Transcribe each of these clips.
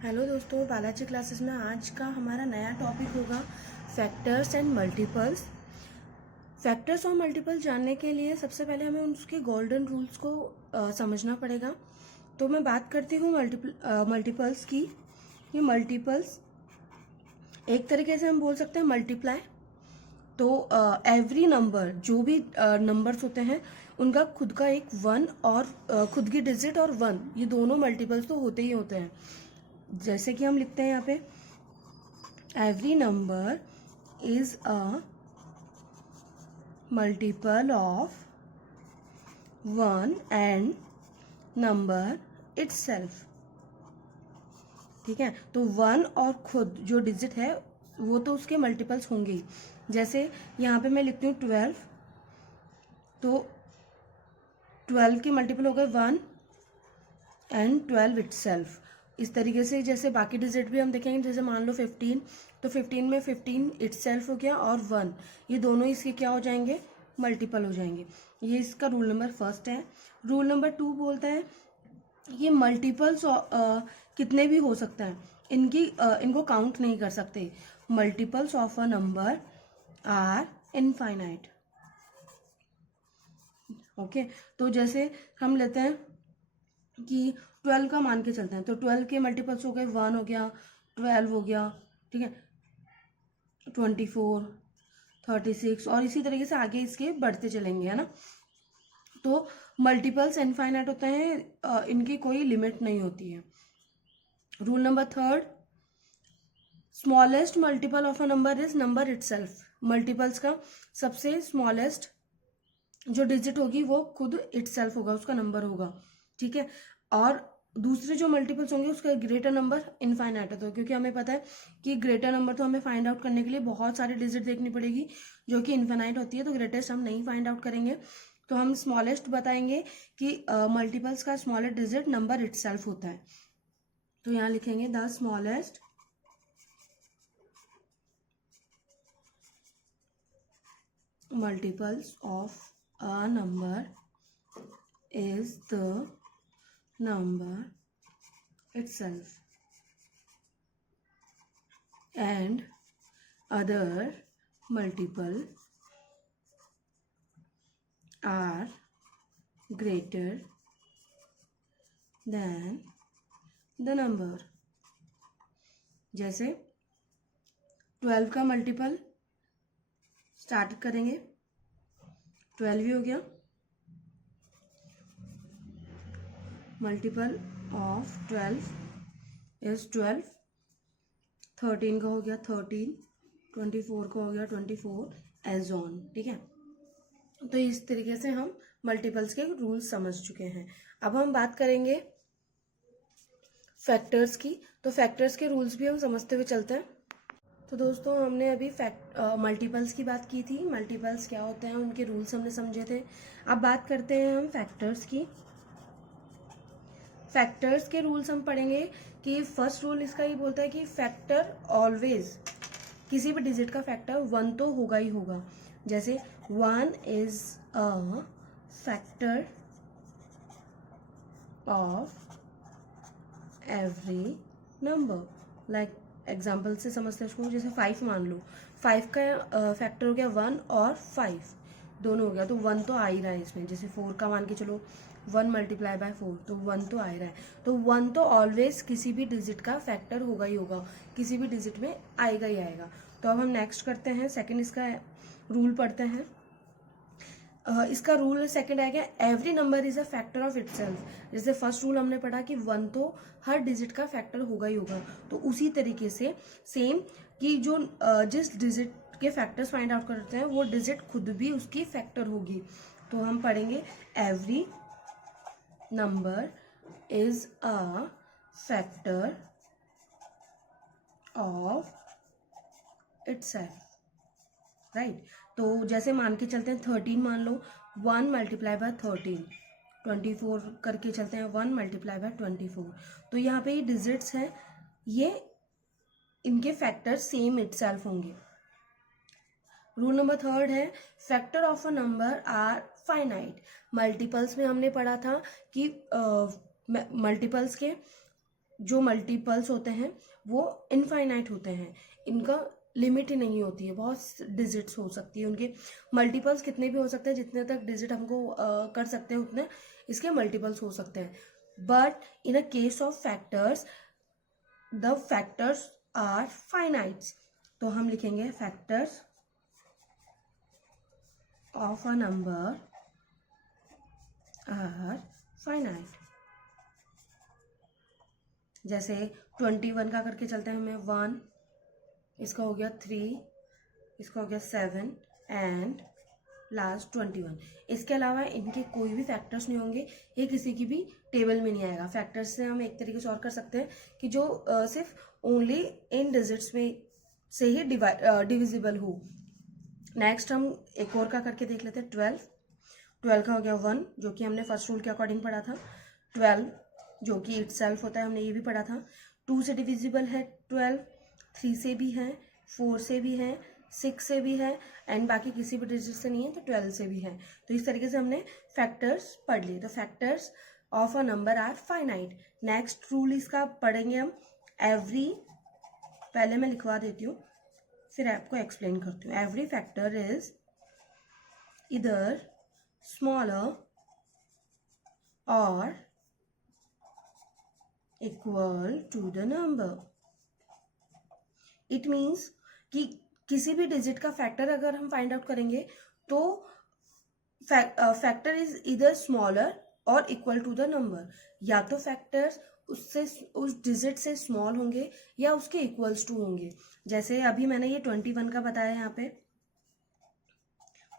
Hello दोस्तों, Balaji classes में आज का हमारा नया टॉपिक होगा फैक्टर्स एंड मल्टीपल्स। फैक्टर्स और मल्टीपल जानने के लिए सबसे पहले हमें उसके गोल्डन रूल्स को समझना पड़ेगा। तो मैं बात करती हूँ मल्टीपल्स की। ये मल्टीपल्स एक तरीके से हम बोल सकते हैं मल्टीप्लाई। तो एवरी नंबर, जो भी नंबर्स होते हैं उनका खुद का एक वन और खुद की डिजिट और वन, ये दोनों मल्टीपल्स तो होते ही होते हैं। जैसे कि हम लिखते हैं यहाँ पे every number is a multiple of one and number itself. ठीक है, तो वन और खुद जो डिजिट है वो तो उसके मल्टीपल्स होंगे ही। जैसे यहाँ पे मैं लिखती हूँ 12, तो 12 के मल्टीपल हो गए 1 एंड 12 इटसेल्फ। इस तरीके से जैसे बाकी डिजिट भी हम देखेंगे, जैसे मान लो 15, तो 15 में 15 इटसेल्फ हो गया और 1, ये दोनों इसके क्या हो जाएंगे, मल्टीपल हो जाएंगे। ये इसका रूल नंबर फर्स्ट है। रूल नंबर 2 बोलता है ये मल्टीपल्स कितने भी हो सकते हैं, इनको काउंट नहीं कर सकते। Multiples of a number are infinite. Okay, तो जैसे हम लेते हैं कि 12 का मान के चलते हैं, तो 12 के मल्टीपल्स हो गए 1 हो गया, 12 हो गया, ठीक है, 24, 36 और इसी तरीके से आगे इसके बढ़ते चलेंगे, है ना। तो मल्टीपल्स इनफाइनाइट होते हैं, इनकी कोई लिमिट नहीं होती है। Rule number third, smallest multiple of a number is number itself. Multiples का सबसे स्मॉलेस्ट जो डिजिट होगी वो खुद इटसेल्फ होगा, उसका नंबर होगा, ठीक है। और दूसरे जो मल्टीपल्स होंगे उसका ग्रेटर नंबर इनफाइनाइट होता है, क्योंकि हमें पता है कि ग्रेटर नंबर तो हमें फाइंड आउट करने के लिए बहुत सारी डिजिट देखनी पड़ेगी जो कि इनफाइनाइट होती है, तो ग्रेटेस्ट हम नहीं फाइंड आउट करेंगे। तो हम स्मॉलेस्ट बताएंगे कि मल्टीपल्स का स्मॉलेस्ट डिजिट नंबर इटसेल्फ होता है। तो यहाँ लिखेंगे the smallest multiples of a number is the number itself and other multiple are greater than the number। जैसे 12 का मल्टीपल स्टार्ट करेंगे, 12 ही हो गया, मल्टीपल ऑफ 12 इज 12, 13 का हो गया 13, 24 का हो गया 24, एज ऑन, ठीक है। तो इस तरीके से हम मल्टीपल्स के रूल्स समझ चुके हैं। अब हम बात करेंगे फैक्टर्स की। तो फैक्टर्स के रूल्स भी हम समझते हुए चलते हैं। तो दोस्तों, हमने अभी मल्टीपल्स की बात की थी, मल्टीपल्स क्या होते हैं उनके रूल्स हमने समझे थे। अब बात करते हैं हम फैक्टर्स की। फैक्टर्स के रूल्स हम पढ़ेंगे कि फर्स्ट रूल इसका ये बोलता है कि फैक्टर ऑलवेज, किसी भी डिजिट का फैक्टर 1 तो होगा ही होगा। जैसे 1 is a factor of every number. Like example से समझते हैं इसको, जैसे 5 मान लो, 5 का फैक्टर हो गया 1 और 5 दोनों हो गया, तो 1 तो आ ही रहा है इसमें। जैसे 4 का मान के चलो 1 मल्टीप्लाई बाय 4, तो 1 तो आ ही रहा है। तो 1 तो ऑलवेज किसी भी डिजिट का फैक्टर होगा ही होगा, किसी भी डिजिट में आएगा ही आएगा। तो अब हम नेक्स्ट करते हैं, सेकेंड इसका रूल पढ़ते हैं। इसका रूल सेकंड आएगा every number is a factor of itself. जैसे फर्स्ट रूल हमने पढ़ा कि 1 तो हर डिजिट का फैक्टर होगा ही होगा, तो उसी तरीके से सेम कि जो जिस डिजिट के फैक्टर्स फाइंड आउट करते हैं वो डिजिट खुद भी उसकी फैक्टर होगी। तो हम पढ़ेंगे every number is a factor of itself, right. तो जैसे मान के चलते हैं 13 मान लो, 1 मल्टीप्लाई बाय 13, 24 करके चलते हैं 1 मल्टीप्लाई बाय 24। तो यहाँ पे ये डिजिट्स हैं, ये इनके फैक्टर सेम इटसेल्फ होंगे। रूल नंबर थर्ड है factor of a number are finite. Multiples में हमने पढ़ा था कि मल्टीपल्स के जो मल्टीपल्स होते हैं वो इनफाइनाइट होते हैं, इनका लिमिट ही नहीं होती है, बहुत डिजिट्स हो सकती है उनके, मल्टीपल्स कितने भी हो सकते हैं, जितने तक डिजिट हमको कर सकते हैं उतने इसके मल्टीपल्स हो सकते हैं. But in a case of factors the factors are finites. तो हम लिखेंगे factors of a number are finite. जैसे 21 का करके चलते हैं हमें 1, इसका हो गया 3, इसका हो गया 7 एंड लास्ट 21. इसके अलावा इनके कोई भी फैक्टर्स नहीं होंगे, ये किसी की भी टेबल में नहीं आएगा. फैक्टर्स से हम एक तरीके से और कर सकते हैं कि जो सिर्फ ओनली इन डिजिट्स में से ही डिविजिबल हो. नेक्स्ट हम एक और का करके देख लेते हैं. 12 का हो गया 1 जो कि हमने फर्स्ट रूल के अकॉर्डिंग पढ़ा था. 12 जो कि इटसेल्फ होता है, हमने ये भी पढ़ा था. 2 से डिविजिबल है 12, 3 से भी है, 4 से भी है, 6 से भी है एंड बाकी किसी भी डिजिट से नहीं है तो 12 से भी है. तो इस तरीके से हमने फैक्टर्स पढ़ लिए. तो factors of a number are finite. Next rule इसका पढ़ेंगे हम. एवरी, पहले मैं लिखवा देती हूँ फिर आपको एक्सप्लेन करती हूँ. Every factor is either smaller और equal to the number. It means कि किसी भी डिजिट का फैक्टर अगर हम फाइंड आउट करेंगे तो फैक्टर इज इधर स्मॉलर और इक्वल टू द नंबर. या तो फैक्टर्स उससे उस डिजिट से स्मॉल होंगे या उसके इक्वल्स टू होंगे. जैसे अभी मैंने ये 21 का बताया, यहाँ पे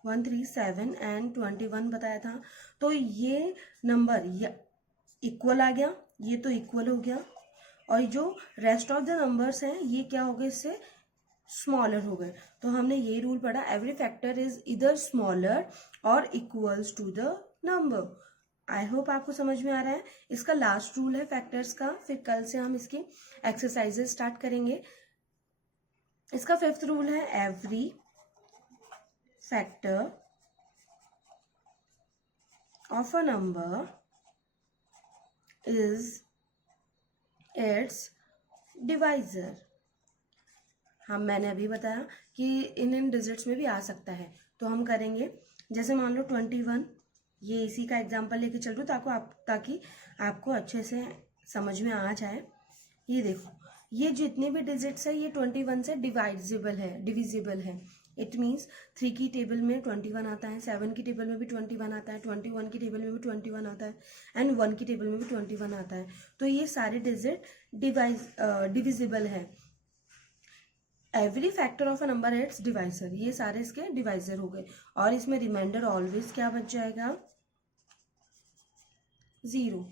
137 एंड 21 बताया था. तो ये नंबर इक्वल आ गया, ये तो इक्वल हो गया, और जो रेस्ट ऑफ द नंबर्स हैं ये क्या हो गए, इससे स्मॉलर हो गए. तो हमने ये रूल पढ़ा, every factor is either smaller और equals to the number. I hope आपको समझ में आ रहा है. इसका लास्ट रूल है फैक्टर्स का. फिर कल से हम इसकी एक्सरसाइजेस स्टार्ट करेंगे. इसका 5th रूल है, every factor of a number is it's divisor. हम मैंने अभी बताया कि इन डिजिट्स में भी आ सकता है. तो हम करेंगे, जैसे मान लो 21, ये इसी का एग्जांपल लेके चल रही हूँ ताकि आपको अच्छे से समझ में आ जाए. ये देखो, ये जितने भी डिजिट्स है ये 21 से डिविजिबल है. इट मीन्स 3 की टेबल में 21 आता है, 7 की टेबल में भी 21 आता है, 21 की टेबल में भी 21 आता है एंड 1 की टेबल में भी 21 आता है. तो ये सारे डिजिट डिविजिबल है. Every factor of a number it's divisor, ये सारे इसके डिवाइजर हो गए. और इसमें रिमाइंडर ऑलवेज क्या बच जाएगा, 0.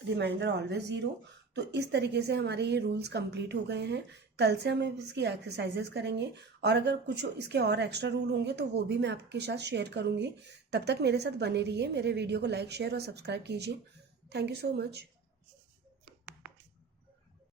Remainder always 0. तो इस तरीके से हमारे ये रूल्स कंप्लीट हो गए हैं. कल से हम इसकी एक्सरसाइजेस करेंगे और अगर कुछ इसके और एक्स्ट्रा रूल होंगे तो वो भी मैं आपके साथ शेयर करूंगी. तब तक मेरे साथ बने रहिए. मेरे वीडियो को लाइक, शेयर और सब्सक्राइब कीजिए. Thank you so much.